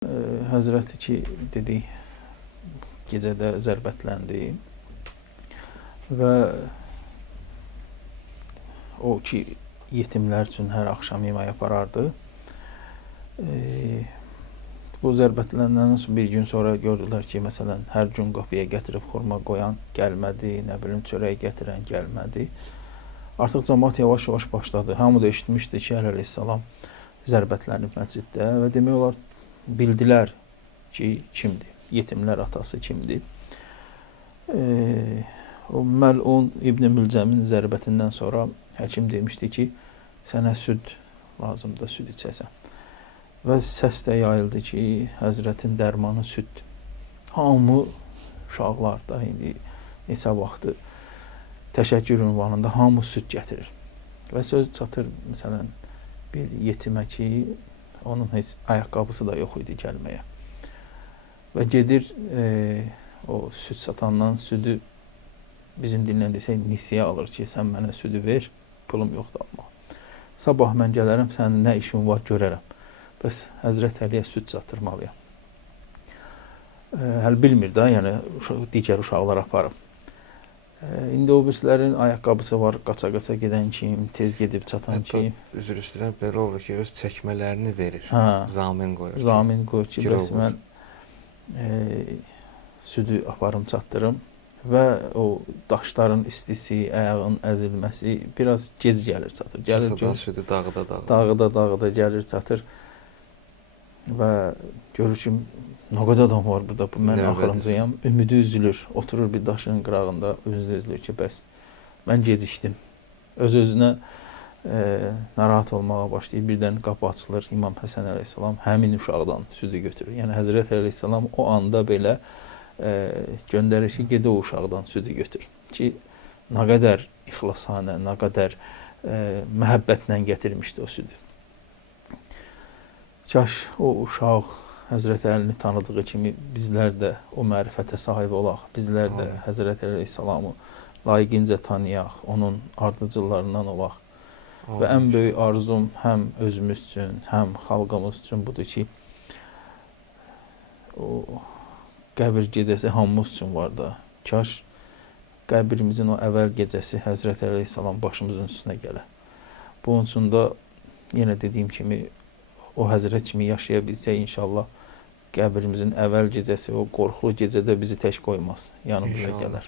Həzrəti ki, dedik, gecədə zərbətləndi və o ki, yetimlər üçün hər axşam yemək aparardı. Bu zərbətləndən bir gün sonra gördülər ki, məsələn, hər gün qapıya gətirib xurma qoyan gəlmədi, nə bilim, çörək gətirən gəlmədi. Artıq cəmaət yavaş-yavaş başladı. Hamı da eşitmişdi ki, əleyhissalam zərbətlənib məsciddə və demək olar, bildilər ki, kimdir, yetimlər atası kimdir. O Məlun İbn Mülcəmin zərbətindən sonra həkim demişdi ki, sənə süd lazımdır, süd içəsən. Və səs də yayıldı ki, Həzrətin dərmanı süddir. Hamı uşaqlar da indi neçə vaxtı təşəkkür ünvanında hamı süd gətirir. Və söz çatır, məsələn, bir yetimə ki, onun heç ayaqqabısı da yox idi gəlməyə. Və gedir, o süd satandan südü bizim dillə desək nisiyə alır ki, sən mənə südü ver, pulum yoxdur almağa. Sabah mən gələrəm, sənin nə işin var görərəm. Bəs Həzrət Əliyə süd çatdırmalıyam. Hələ bilmir də, yəni digər uşaqlar aparıb. İndi o birisilərin ayaqqabısı var, qaça-qaça gedən kim, tez gedib çatan kim. Üzr istəyirəm, belə olur ki, öz çəkmələrini verir, zamin qoyur. Zamin qoyur ki, bəs mən südü aparım, çatdırım və o daşların istisi, ayağın əzilməsi biraz gec gəlir, çatır. Gəlir, südü dağıda. Dağıda gəlir, çatır və görür ki, nə qədər adam var burada, mən axırıncıyam, ümidi üzülür, oturur bir daşın qırağında, özü üzülür ki, bəs mən gecikdim. Öz-özünə narahat olmağa başlayır, birdən qapı açılır, İmam Həsən əleyhissalam həmin uşaqdan südü götürür. Yəni Həzrət əleyhissalam o anda belə göndərir ki, ged o uşaqdan südü götür. Ki, nə qədər ixlasanə, nə qədər məhəbbətlə gətirmişdi o südü. Kaş o uşaq Həzrət Əlini tanıdığı kimi bizlər də o mərifətə sahib olaq, bizlər də Həzrət əleyhissalamı layiqincə tanıyaq, onun ardıcıllarından olaq. Və ən böyük arzum həm özümüz üçün, həm xalqımız üçün budur ki, o qəbir gecəsi hamımız üçün var da. Kaş qəbrimizin o əvvəl gecəsi Həzrət əleyhissalam başımızın üstünə gələ. Bunun üçün də yenə dediyim kimi o Həzrət kimi yaşaya bilsək inşallah qəbrimizin əvvəl gecəsi, o qorxulu gecədə bizi tək qoymaz, yanımıza gələr.